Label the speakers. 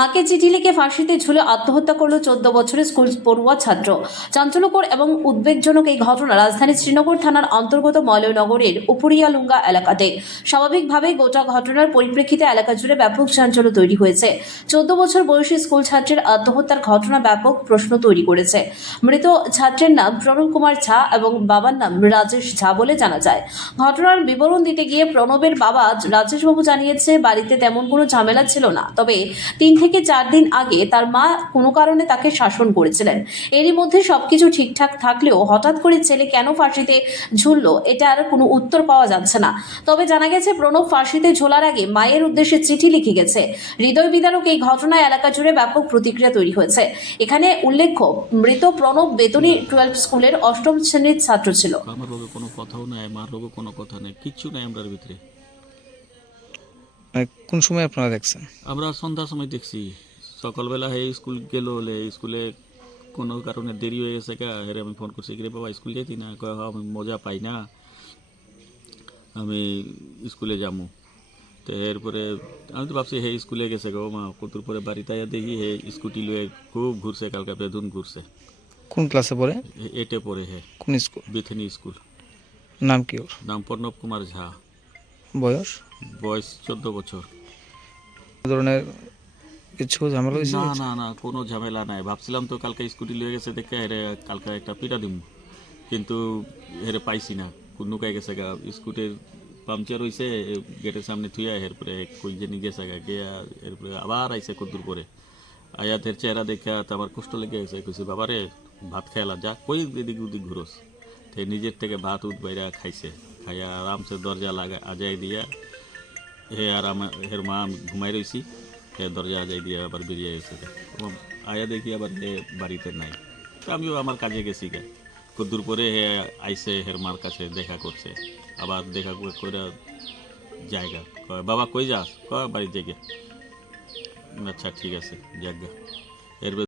Speaker 1: মাকে চিঠি লিখে ফাঁসিতে ঝুলে আত্মহত্যা করল চোদ্দ বছরের স্কুল পড়ুয়া ছাত্র। চাঞ্চল্যকর এবং উদ্বেগজনক এই ঘটনা রাজধানীর শ্রীনগর থানার অন্তর্গত মলয়নগরের উপরিয়ালুঙ্গা এলাকাতে। স্বাভাবিকভাবে গোটা ঘটনার পরিপ্রেক্ষিতে এলাকা জুড়ে ব্যাপক চাঞ্চল্য তৈরি হয়েছে। চোদ্দ বছর বয়সী স্কুল ছাত্রের আত্মহত্যার ঘটনা ব্যাপক প্রশ্ন তৈরি করেছে। মৃত ছাত্রের নাম প্রণব কুমার ঝা এবং বাবার নাম রাজেশ ঝা বলে জানা যায়। ঘটনার বিবরণ দিতে গিয়ে প্রণবের বাবা রাজেশবাবু জানিয়েছে, বাড়িতে তেমন কোনো ঝামেলা ছিল না। তবে তিন থেকে চার দিন আগে তার মা কোনো কারণে তাকে শাসন করেছিলেন। এরই মধ্যে সবকিছু ঠিকঠাক থাকলেও হঠাৎ করে ছেলে কেন ফাঁসিতে ঝুলল এটার কোনো উত্তর পাওয়া যাচ্ছে না। তবে জানা গেছে, প্রণব ফাঁসিতে ঝোলার আগে মায়ের উদ্দেশ্যে চিঠি লিখে গেছে। হৃদয় বিদারক এই ঘটনায় এলাকা জুড়ে ব্যাপক প্রতিক্রিয়া তৈরি হয়েছে। এখানে উল্লেখ্য, মৃত প্রণব বেতনী টুয়েলভ স্কুলের অষ্টম শ্রেণির ছাত্র ছিল।
Speaker 2: আমার কোনো কথাও নাই, মার কোনো কথা নেই, কিচ্ছু নাই আমরার ভিতরে।
Speaker 3: কোন সময় আপনারা দেখছেন?
Speaker 2: আমরা সন্ধ্যার সময় দেখছি। সকালবেলা হে স্কুল গেল হলে স্কুলে কোনো কারণে দেরি হয়ে গেছে কা হেরে আমি ফোন করছি কিরে বাবা স্কুল যেতি না? কয় "হ্যাঁ, আমি মজা পাই না। আমি স্কুলে যাব তো এরপরে আমি তো ভাবছি হে স্কুলে গেছে গো মা কতুর পরে বাড়িতে আয়া দেখি হে স্কুটি লয়ে খুব ঘুরছে কালকা বেদুন ঘুরছে।
Speaker 3: কোন ক্লাসে পড়ে?
Speaker 2: এটে পড়ে হে।
Speaker 3: কোন স্কুল?
Speaker 2: বিথেনি স্কুল।
Speaker 3: নাম কি ওর?
Speaker 2: নাম প্রণব কুমার ঝা।
Speaker 3: বয়স?
Speaker 2: বয়স চোদ্দ বছর।
Speaker 3: ধরনের কিছু ঝামেলা হয়েছে
Speaker 2: না না না কোনো ঝামেলা নাই। ভাবছিলাম তো কালকে স্কুটি লিয়ে গেছে দেখে হেরে কালকে একটা পিটা দিম। কিন্তু হেরে পাইছি না। নুকাই গেছে গা স্কুটির পাংচার হয়েছে গেটের সামনে থুইয়া এরপরে কই যে নিয়ে গেছে গা গিয়া এরপরে আবার আইসে কদ্দুর পরে আয়াতের চেহারা দেখা তো আমার কষ্ট লেগে গেছে। কইছি বাবারে ভাত খেলা যা কই এদিক ওদিক ঘুরোস? তে নিজের থেকে ভাত উঠ বাইরা খাইছে। খাইয়া আরামসে দরজা লাগা আজাই দিয়া হে আর আমার হের মা আমি ঘুমাই রয়েছি হে দরজা আজাই দিয়ে আবার বেরিয়ে গেছে এবং আয়া দেখি আবার হে বাড়িতে নাই তো আমিও আমার কাজে গেছি গে কদ্দুর পরে হে আইসে হের মার কাছে দেখা করছে আবার দেখা করে করে জায়গা কয় বাবা কই যাস কয় বাড়ির জায়গা আচ্ছা ঠিক আছে জায়গা এর